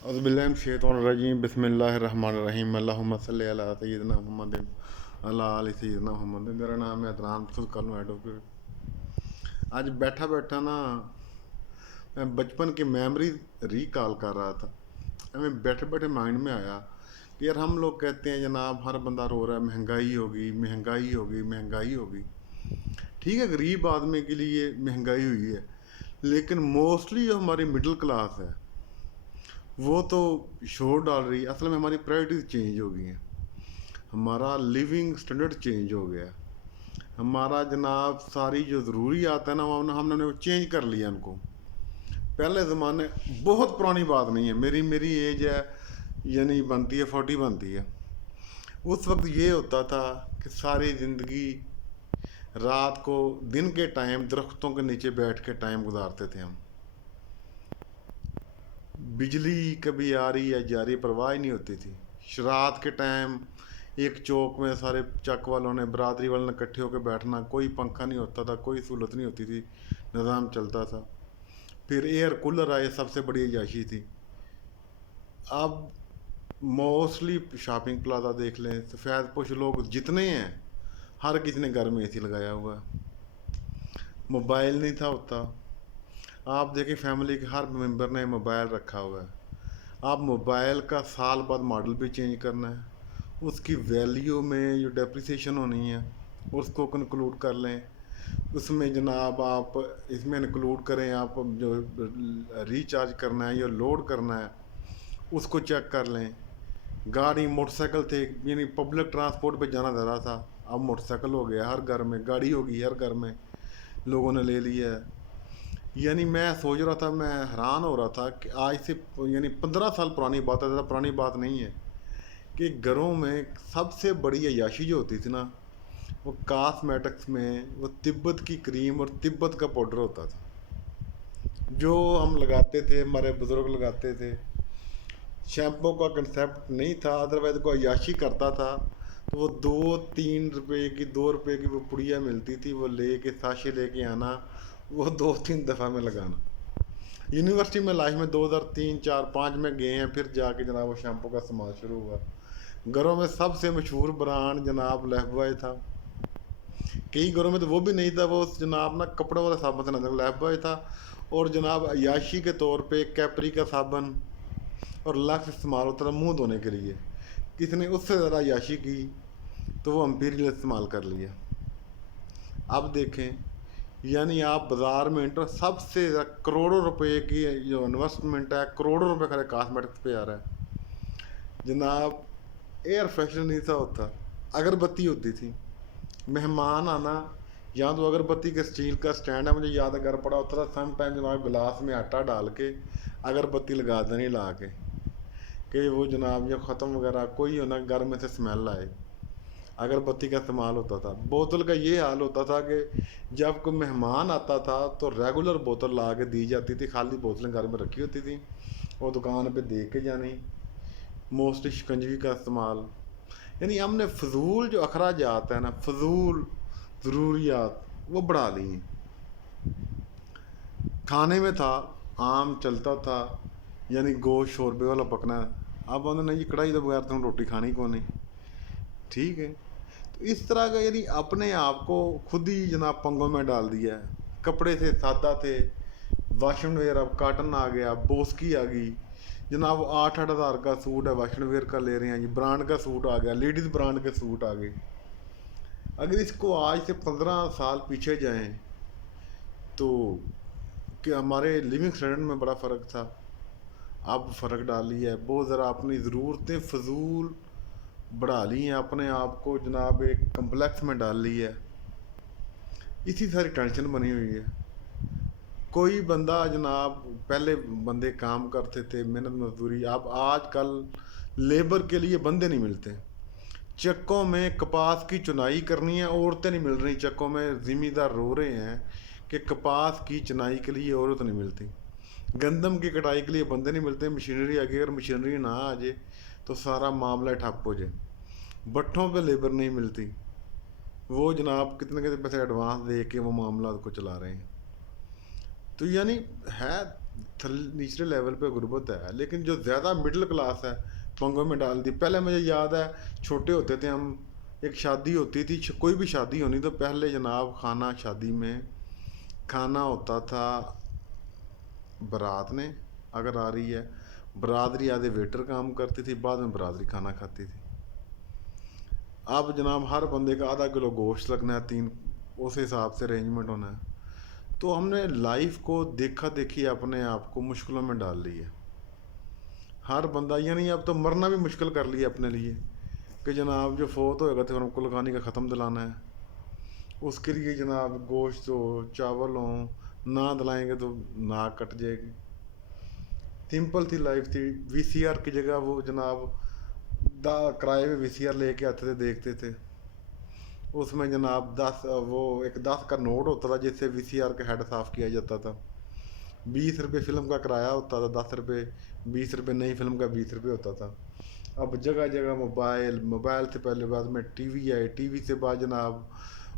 अज़बिल्लाहिमिनश्शैतानिर्रजीम बिस्मिल्लाहिर्रहमानिर्रहीम अल्लाहुम्मा सल्लि अला सय्यिदिना मुहम्मदिन अला आलि सय्यिदिना मुहम्मदिन। मेरा नाम है अदनान फुज़ एडवोकेट। आज बैठा बैठा ना मैं बचपन की मेमोरी रिकॉल कर रहा था। हमें बैठे बैठे माइंड में आया कि यार हम लोग कहते हैं जनाब हर बंदा रो रहा है, महंगाई होगी महंगाई होगी महंगाई होगी। ठीक है, गरीब आदमी के लिए महंगाई हुई है, लेकिन मोस्टली जो हमारी मिडिल क्लास है वो तो शोर डाल रही है। असल में हमारी प्रायोरिटीज चेंज हो गई हैं, हमारा लिविंग स्टैंडर्ड चेंज हो गया। हमारा जनाब सारी जो ज़रूरी आता है ना वो हमने वो चेंज कर लिया उनको। पहले ज़माने, बहुत पुरानी बात नहीं है, मेरी मेरी एज है यानी बनती है 40 बनती है। उस वक्त ये होता था कि सारी ज़िंदगी रात को दिन के टाइम दरख्तों के नीचे बैठ के टाइम गुजारते थे हम। बिजली कभी आ रही है जा रही परवाह ही नहीं होती थी। रात के टाइम एक चौक में सारे चक वालों ने बरादरी वालों ने इकट्ठे होकर बैठना, कोई पंखा नहीं होता था, कोई सहूलत नहीं होती थी, निज़ाम चलता था। फिर एयर कूलर आए, सबसे बड़ी अयाशी थी। अब मोस्टली शॉपिंग प्लाजा देख लें, सफ़ेद पोश लोग जितने हैं हर किसी ने घर में एसी लगाया हुआ है। मोबाइल नहीं था होता, आप देखें फैमिली के हर मेंबर ने मोबाइल रखा हुआ है। आप मोबाइल का साल बाद मॉडल भी चेंज करना है, उसकी वैल्यू में जो डेप्रिसिएशन होनी है उसको कंक्लूड कर लें। उसमें जनाब आप इसमें इंक्लूड करें, आप जो रिचार्ज करना है या लोड करना है उसको चेक कर लें। गाड़ी मोटरसाइकिल थे, यानी पब्लिक ट्रांसपोर्ट पे जाना ज़रा था, अब मोटरसाइकिल हो गया हर घर में, गाड़ी होगी हर घर में, लोगों ने ले लिया है। यानी मैं सोच रहा था, मैं हैरान हो रहा था कि आज से यानी 15 साल पुरानी बात है, ज़्यादा पुरानी बात नहीं है, कि घरों में सबसे बड़ी अय्याशी जो होती थी ना वो कॉस्मेटिक्स में वो तिब्बत की क्रीम और तिब्बत का पाउडर होता था, जो हम लगाते थे, हमारे बुज़ुर्ग लगाते थे। शैम्पू का कंसेप्ट नहीं था, अदरवाइज कोई अय्याशी करता था तो वो 2-3 रुपए की, 2 रुपए की वो पुड़िया मिलती थी, वो ले के साशे ले के आना, वो 2-3 दफ़ा में लगाना। यूनिवर्सिटी में लाइफ में 2003-4-5 में गए हैं, फिर जाके जनाब वो शैम्पू का इस्तेमाल शुरू हुआ। घरों में सबसे मशहूर ब्रांड जनाब लाइफबॉय था। कई घरों में तो वो भी नहीं था, वो जनाब ना कपड़ों वाला साबुन था, ना लाइफबॉय था। और जनाब अयाशी के तौर पे कैपरी का साबन और लक्स इस्तेमाल होता था मुंह धोने के लिए। किसी ने उससे ज़्यादा अयाशी की तो वो एम्पीरियल इस्तेमाल कर लिया। अब देखें, यानी आप बाज़ार में इंटर सबसे करोड़ों रुपए की जो इन्वेस्टमेंट है, करोड़ों रुपए खड़े कॉस्मेटिक्स पे आ रहा है। जनाब एयर फ्रेशनर नहीं था होता, अगरबत्ती होती थी। मेहमान आना, या तो अगरबत्ती के स्टील का स्टैंड है, मुझे याद है घर पड़ा होता था, सम टाइम जनाब गिलास में आटा डाल के अगरबत्ती लगा देनी ला के, कि वो जनाब ये ख़त्म वगैरह कोई हो ना घर में से स्मेल आए। अगरबत्ती का इस्तेमाल होता था। बोतल का ये हाल होता था कि जब कोई मेहमान आता था तो रेगुलर बोतल ला के दी जाती थी, खाली बोतलें घर में रखी होती थी और दुकान पे दे के जानी। मोस्टली शिकंजवी का इस्तेमाल, यानी हमने फजूल जो अखराजात है ना, फजूल ज़रूरियात वो बढ़ा ली हैं। खाने में था आम चलता था, यानी गोश्त शोरबे वाला पकना है, अब उन्होंने ये कढ़ाई तो बगैर तुम रोटी खानी कौन नहीं। ठीक है, तो इस तरह का यानी अपने आप को खुद ही जनाब पंगों में डाल दिया है। कपड़े थे सादा थे, वाशन वेयर अब काटन आ गया, बोस्की आ गई जनाब, 8-8 हज़ार का सूट है वाशन वेयर का ले रहे हैं जी, ब्रांड का सूट आ गया, लेडीज़ ब्रांड के सूट आ गए। अगर इसको आज से 15 साल पीछे जाएं तो कि हमारे लिविंग स्टैंडर्ड में बड़ा फ़र्क था। अब फ़र्क डाल लिया है बहुत ज़रा, अपनी ज़रूरतें फजूल बढ़ा ली हैं, अपने आप को जनाब एक कम्प्लेक्स में डाल ली है। इसी सारी टेंशन बनी हुई है। कोई बंदा जनाब, पहले बंदे काम करते थे मेहनत मजदूरी, अब आजकल लेबर के लिए बंदे नहीं मिलते। चक्कों में कपास की चुनाई करनी है, औरतें नहीं मिल रही चक्कों में, ज़िम्मेदार रो रहे हैं कि कपास की चुनाई के लिए औरत नहीं मिलती, गंदम की कटाई के लिए बंदे नहीं मिलते। मशीनरी आ गई, अगर मशीनरी ना आ जाए तो सारा मामला ठप हो जाए। भट्ठों पे लेबर नहीं मिलती, वो जनाब कितने कितने पैसे एडवांस दे के वो मामला को चला रहे हैं। तो यानी है निचले लेवल पे गुर्बत है, लेकिन जो ज़्यादा मिडिल क्लास है पंगों में डाल दी। पहले मुझे याद है छोटे होते थे हम, एक शादी होती थी, कोई भी शादी होनी तो पहले जनाब खाना शादी में खाना होता था बारात ने अगर आ रही है, बरादरी आधे वेटर काम करती थी, बाद में बरादरी खाना खाती थी। अब जनाब हर बंदे का आधा किलो गोश्त लगना है, 3 उस हिसाब से अरेंजमेंट होना है। तो हमने लाइफ को देखा देखी अपने आप को मुश्किलों में डाल ली है हर बंदा, यानी अब तो मरना भी मुश्किल कर लिया अपने लिए कि जनाब जो फोत होएगा तो हमको लगानी का ख़त्म दिलाना है, उसके लिए जनाब गोश्त हो चावल हो, ना दिलाएंगे तो नाक कट जाएगी। सिंपल सी लाइफ थी। वीसीआर की जगह वो जनाब किराए पे वीसीआर लेके आते थे, देखते थे। उसमें जनाब 10 का नोट होता था जिससे वीसीआर का हेड साफ़ किया जाता था। 20 रुपये फ़िल्म का किराया होता था, 10 रुपये 20 रुपये नई फिल्म का 20 रुपये होता था। अब जगह जगह मोबाइल से पहले बाद में टीवी आए, टीवी से बाद जनाब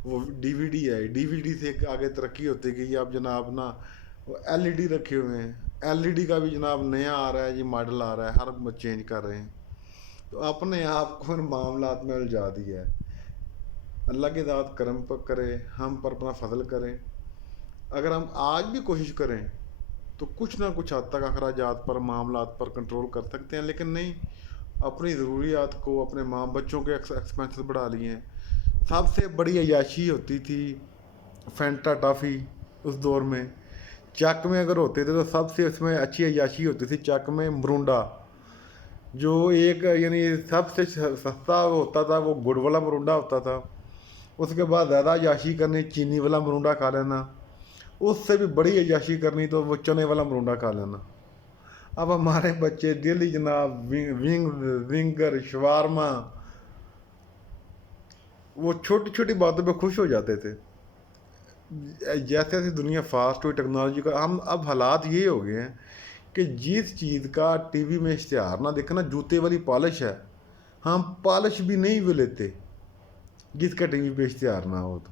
वो डीवीडी आई, डीवीडी से आगे तरक्की होती गई। अब जनाब ना वो एलईडी रखे हुए हैं, एलईडी का भी जनाब नया आ रहा है, ये मॉडल आ रहा है, हर चेंज कर रहे हैं। तो अपने आप को इन मामलात में उलझा दिया है। अल्लाह की ज़ात करम पर करे, हम पर अपना फजल करें। अगर हम आज भी कोशिश करें तो कुछ ना कुछ हद तक अखराजात पर मामलात पर कंट्रोल कर सकते हैं, लेकिन नहीं, अपनी ज़रूरियात को, अपने माँ बच्चों के एक्सपेंसेस बढ़ा लिए हैं। सबसे बड़ी अय्याशी होती थी फैंटा टॉफ़ी उस दौर में। चक में अगर होते थे तो सबसे उसमें अच्छी अय्याशी होती थी चक में मरुंडा, जो एक यानी सबसे सस्ता होता था वो गुड़ वाला मरुंडा होता था। उसके बाद ज़्यादा अय्याशी करनी चीनी वाला मरुंडा खा लेना, उससे भी बड़ी अय्याशी करनी तो वो चने वाला मरुंडा खा लेना। अब हमारे बच्चे डेली जनाब विंगर शवारमा, वो छोटी छोटी बातों पे खुश हो जाते थे। जैसे जैसे दुनिया फास्ट हुई टेक्नोलॉजी का, हम अब हालात ये हो गए हैं कि जिस चीज़ का टीवी में इश्तिहार ना देखना, जूते वाली पॉलिश है, हम पॉलिश भी नहीं भी लेते जिसका टीवी पे इश्तिहार ना हो तो।